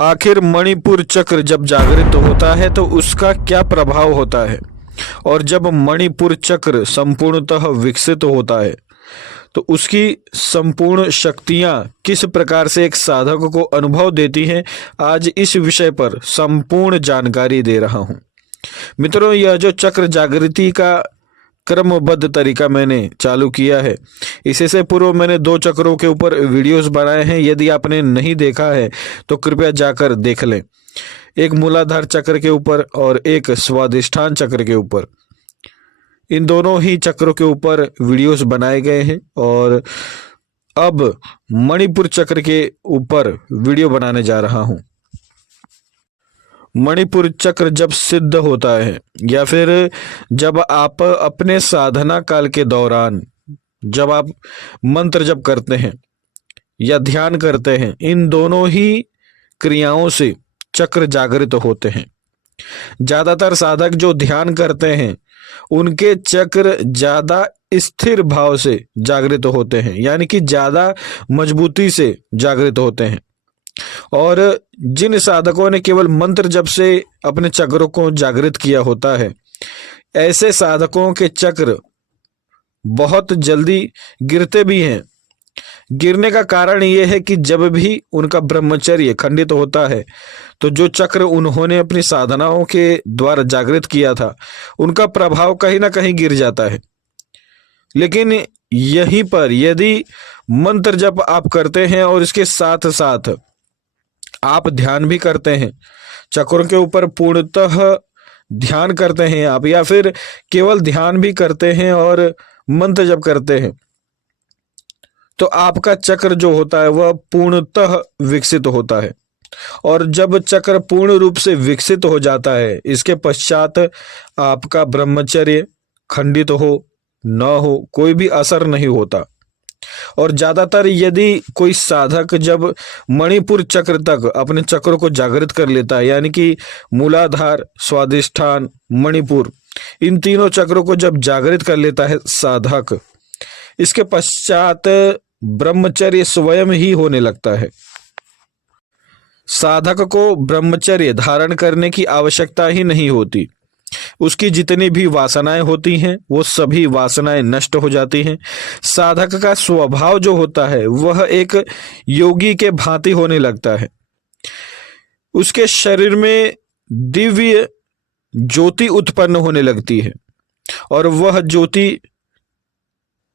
आखिर मणिपुर चक्र जब जागृत होता है तो उसका क्या प्रभाव होता है, और जब मणिपुर चक्र संपूर्णतः विकसित होता है तो उसकी संपूर्ण शक्तियां किस प्रकार से एक साधक को अनुभव देती हैं, आज इस विषय पर संपूर्ण जानकारी दे रहा हूं। मित्रों, यह जो चक्र जागृति का क्रमबद्ध तरीका मैंने चालू किया है, इसे से पूर्व मैंने 2 चक्रों के ऊपर वीडियोस बनाए हैं। यदि आपने नहीं देखा है तो कृपया जाकर देख लें। एक मूलाधार चक्र के ऊपर और एक स्वादिष्ठान चक्र के ऊपर, इन दोनों ही चक्रों के ऊपर वीडियोस बनाए गए हैं। और अब मणिपुर चक्र के ऊपर वीडियो बनाने जा रहा हूं। मणिपुर चक्र जब सिद्ध होता है या फिर जब आप अपने साधना काल के दौरान जब आप मंत्र जप करते हैं या ध्यान करते हैं, इन दोनों ही क्रियाओं से चक्र जागृत होते हैं। ज्यादातर साधक जो ध्यान करते हैं उनके चक्र ज्यादा स्थिर भाव से जागृत होते हैं, यानी कि ज्यादा मजबूती से जागृत होते हैं। और जिन साधकों ने केवल मंत्र जप से अपने चक्रों को जागृत किया होता है, ऐसे साधकों के चक्र बहुत जल्दी गिरते भी हैं। गिरने का कारण यह है कि जब भी उनका ब्रह्मचर्य खंडित होता है तो जो चक्र उन्होंने अपनी साधनाओं के द्वारा जागृत किया था, उनका प्रभाव कहीं ना कहीं गिर जाता है। लेकिन यहीं पर यदि मंत्र जप आप करते हैं और इसके साथ साथ आप ध्यान भी करते हैं, चक्रों के ऊपर पूर्णतः ध्यान करते हैं आप, या फिर केवल ध्यान भी करते हैं और मंत्र जप करते हैं, तो आपका चक्र जो होता है वह पूर्णतः विकसित होता है। और जब चक्र पूर्ण रूप से विकसित हो जाता है, इसके पश्चात आपका ब्रह्मचर्य खंडित हो न हो कोई भी असर नहीं होता। और ज्यादातर यदि कोई साधक जब मणिपुर चक्र तक अपने चक्रों को जागृत कर लेता है, यानी कि मूलाधार, स्वादिष्ठान, मणिपुर, इन तीनों चक्रों को जब जागृत कर लेता है साधक, इसके पश्चात ब्रह्मचर्य स्वयं ही होने लगता है। साधक को ब्रह्मचर्य धारण करने की आवश्यकता ही नहीं होती। उसकी जितनी भी वासनाएं होती हैं वो सभी वासनाएं नष्ट हो जाती हैं। साधक का स्वभाव जो होता है वह एक योगी के भांति होने लगता है। उसके शरीर में दिव्य ज्योति उत्पन्न होने लगती है और वह ज्योति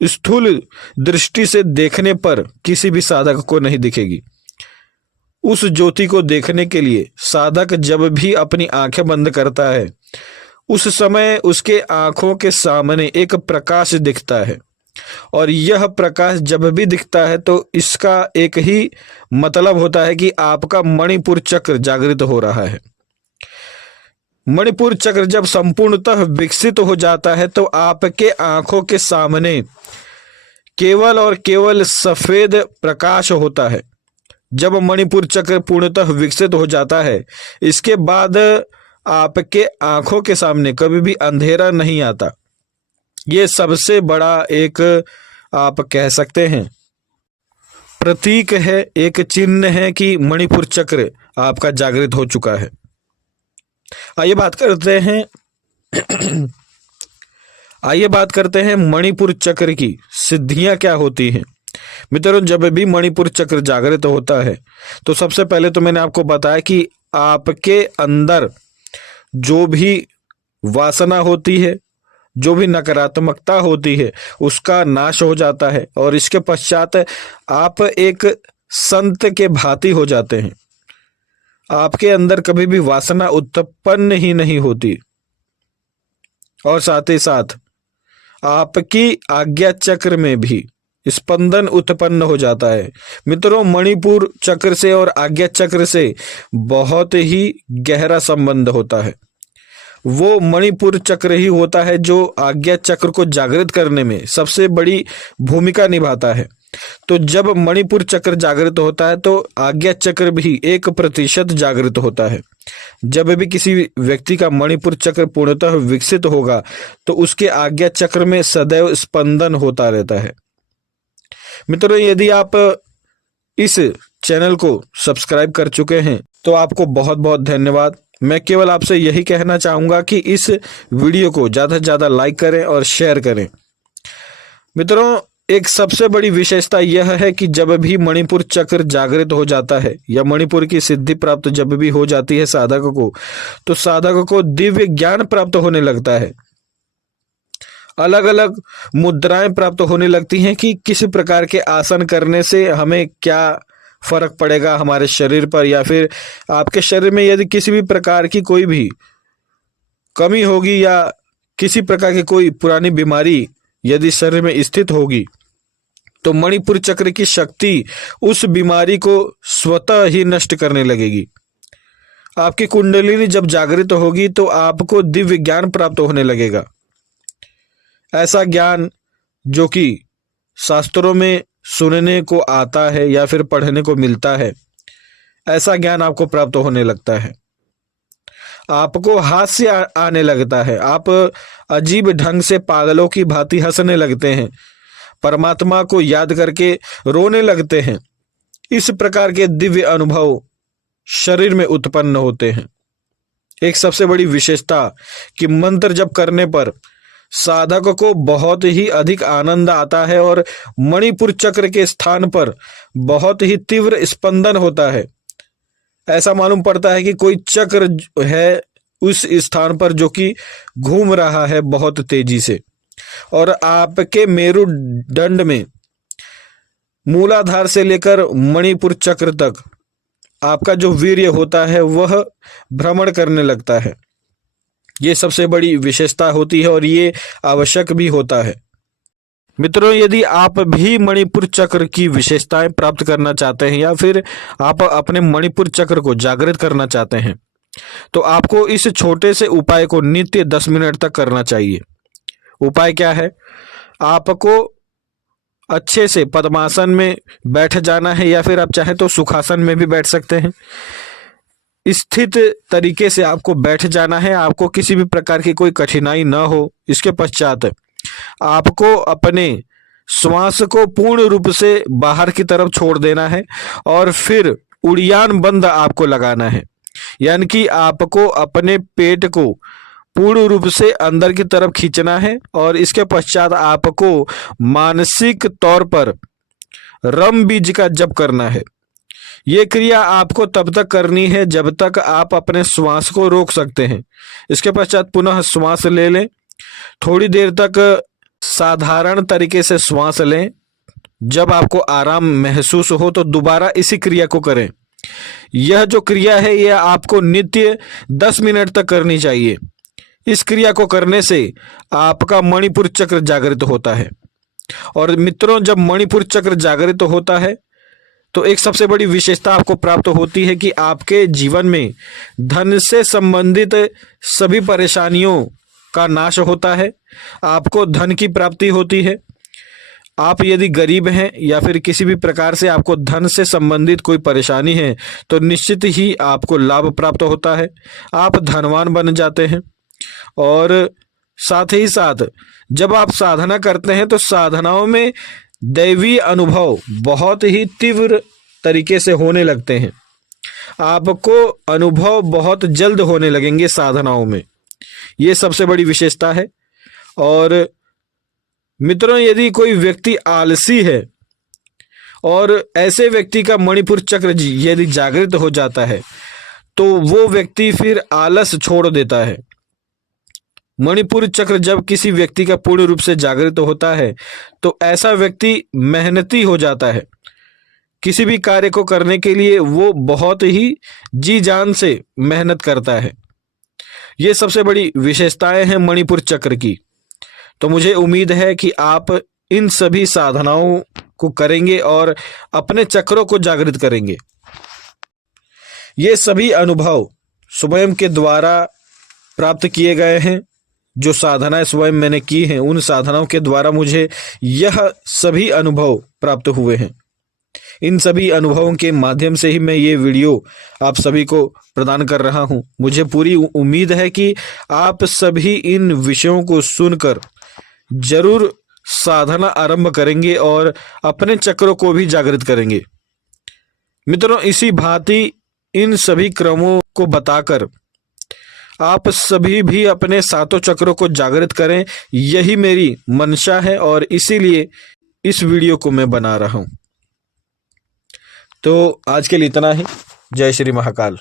स्थूल दृष्टि से देखने पर किसी भी साधक को नहीं दिखेगी। उस ज्योति को देखने के लिए साधक जब भी अपनी आंखें बंद करता है, उस समय उसके आंखों के सामने एक प्रकाश दिखता है। और यह प्रकाश जब भी दिखता है तो इसका एक ही मतलब होता है कि आपका मणिपुर चक्र जागृत हो रहा है। मणिपुर चक्र जब संपूर्णतः विकसित हो जाता है तो आपके आंखों के सामने केवल और केवल सफेद प्रकाश होता है। जब मणिपुर चक्र पूर्णतः विकसित हो जाता है, इसके बाद आपके आंखों के सामने कभी भी अंधेरा नहीं आता। ये सबसे बड़ा एक आप कह सकते हैं प्रतीक है, एक चिन्ह है कि मणिपुर चक्र आपका जागृत हो चुका है। आइए बात करते हैं मणिपुर चक्र की सिद्धियां क्या होती हैं। मित्रों, जब भी मणिपुर चक्र जागृत होता है तो सबसे पहले तो मैंने आपको बताया कि आपके अंदर जो भी वासना होती है, जो भी नकारात्मकता होती है, उसका नाश हो जाता है और इसके पश्चात आप एक संत के भांति हो जाते हैं। आपके अंदर कभी भी वासना उत्पन्न ही नहीं होती और साथ ही साथ आपकी आज्ञा चक्र में भी स्पंदन उत्पन्न हो जाता है। मित्रों, मणिपुर चक्र से और आज्ञा चक्र से बहुत ही गहरा संबंध होता है। वो मणिपुर चक्र ही होता है जो आज्ञा चक्र को जागृत करने में सबसे बड़ी भूमिका निभाता है। तो जब मणिपुर चक्र जागृत होता है तो आज्ञा चक्र भी 1% जागृत होता है। जब भी किसी व्यक्ति का मणिपुर चक्र पूर्णतः विकसित होगा तो उसके आज्ञा चक्र में सदैव स्पंदन होता रहता है। मित्रों, यदि आप इस चैनल को सब्सक्राइब कर चुके हैं तो आपको बहुत बहुत धन्यवाद। मैं केवल आपसे यही कहना चाहूँगा कि इस वीडियो को ज़्यादा से ज़्यादा लाइक करें और शेयर करें। मित्रों, एक सबसे बड़ी विशेषता यह है कि जब भी मणिपुर चक्र जागृत हो जाता है या मणिपुर की सिद्धि प्राप्त जब भी हो जाती है साधक को, तो साधक को दिव्य ज्ञान प्राप्त होने लगता है। अलग अलग मुद्राएं प्राप्त होने लगती हैं कि किस प्रकार के आसन करने से हमें क्या फर्क पड़ेगा हमारे शरीर पर, या फिर आपके शरीर में यदि किसी भी प्रकार की कोई भी कमी होगी या किसी प्रकार की कोई पुरानी बीमारी यदि शरीर में स्थित होगी, तो मणिपुर चक्र की शक्ति उस बीमारी को स्वतः ही नष्ट करने लगेगी। आपकी कुंडलिनी जब जागृत होगी तो आपको दिव्य ज्ञान प्राप्त होने लगेगा। ऐसा ज्ञान जो कि शास्त्रों में सुनने को आता है या फिर पढ़ने को मिलता है, ऐसा ज्ञान आपको प्राप्त होने लगता है। आपको हास्य आने लगता है, आप अजीब ढंग से पागलों की भांति हंसने लगते हैं, परमात्मा को याद करके रोने लगते हैं। इस प्रकार के दिव्य अनुभव शरीर में उत्पन्न होते हैं। एक सबसे बड़ी विशेषता कि मंत्र जप करने पर साधक को बहुत ही अधिक आनंद आता है और मणिपुर चक्र के स्थान पर बहुत ही तीव्र स्पंदन होता है। ऐसा मालूम पड़ता है कि कोई चक्र है उस स्थान पर जो कि घूम रहा है बहुत तेजी से, और आपके मेरुदंड में मूलाधार से लेकर मणिपुर चक्र तक आपका जो वीर्य होता है वह भ्रमण करने लगता है। ये सबसे बड़ी विशेषता होती है और ये आवश्यक भी होता है। मित्रों, यदि आप भी मणिपुर चक्र की विशेषताएं प्राप्त करना चाहते हैं या फिर आप अपने मणिपुर चक्र को जागृत करना चाहते हैं, तो आपको इस छोटे से उपाय को नित्य 10 मिनट तक करना चाहिए। उपाय क्या है? आपको अच्छे से पद्मासन में बैठ जाना है या फिर आप चाहे तो सुखासन में भी बैठ सकते हैं। स्थित तरीके से आपको बैठ जाना है, आपको किसी भी प्रकार की कोई कठिनाई न हो। इसके पश्चात आपको अपने श्वास को पूर्ण रूप से बाहर की तरफ छोड़ देना है और फिर उड़ियान बंद आपको लगाना है, यानी कि आपको अपने पेट को पूर्ण रूप से अंदर की तरफ खींचना है और इसके पश्चात आपको मानसिक तौर पर रम बीज का जप करना है। ये क्रिया आपको तब तक करनी है जब तक आप अपने श्वास को रोक सकते हैं। इसके पश्चात पुनः श्वास ले लें, थोड़ी देर तक साधारण तरीके से श्वास लें। जब आपको आराम महसूस हो तो दोबारा इसी क्रिया को करें। यह जो क्रिया है यह आपको नित्य 10 मिनट तक करनी चाहिए। इस क्रिया को करने से आपका मणिपुर चक्र जागृत होता है। और मित्रों, जब मणिपुर चक्र जागृत होता है तो एक सबसे बड़ी विशेषता आपको प्राप्त होती है कि आपके जीवन में धन से संबंधित सभी परेशानियों का नाश होता है, आपको धन की प्राप्ति होती है। आप यदि गरीब हैं या फिर किसी भी प्रकार से आपको धन से संबंधित कोई परेशानी है तो निश्चित ही आपको लाभ प्राप्त होता है, आप धनवान बन जाते हैं। और साथ ही साथ जब आप साधना करते हैं तो साधनाओं में दैवीय अनुभव बहुत ही तीव्र तरीके से होने लगते हैं। आपको अनुभव बहुत जल्द होने लगेंगे साधनाओं में। ये सबसे बड़ी विशेषता है। और मित्रों, यदि कोई व्यक्ति आलसी है और ऐसे व्यक्ति का मणिपुर चक्र यदि जागृत हो जाता है तो वो व्यक्ति फिर आलस छोड़ देता है। मणिपुर चक्र जब किसी व्यक्ति का पूर्ण रूप से जागृत होता है तो ऐसा व्यक्ति मेहनती हो जाता है। किसी भी कार्य को करने के लिए वो बहुत ही जी जान से मेहनत करता है। ये सबसे बड़ी विशेषताएं हैं मणिपुर चक्र की। तो मुझे उम्मीद है कि आप इन सभी साधनाओं को करेंगे और अपने चक्रों को जागृत करेंगे। ये सभी अनुभव स्वयं के द्वारा प्राप्त किए गए हैं। जो साधनाएं स्वयं मैंने की हैं उन साधनाओं के द्वारा मुझे यह सभी अनुभव प्राप्त हुए हैं। इन सभी अनुभवों के माध्यम से ही मैं ये वीडियो आप सभी को प्रदान कर रहा हूं। मुझे पूरी उम्मीद है कि आप सभी इन विषयों को सुनकर जरूर साधना आरंभ करेंगे और अपने चक्रों को भी जागृत करेंगे। मित्रों, इसी भांति इन सभी क्रमों को बताकर आप सभी भी अपने सातों चक्रों को जागृत करें, यही मेरी मंशा है और इसीलिए इस वीडियो को मैं बना रहा हूं। तो आज के लिए इतना ही। जय श्री महाकाल।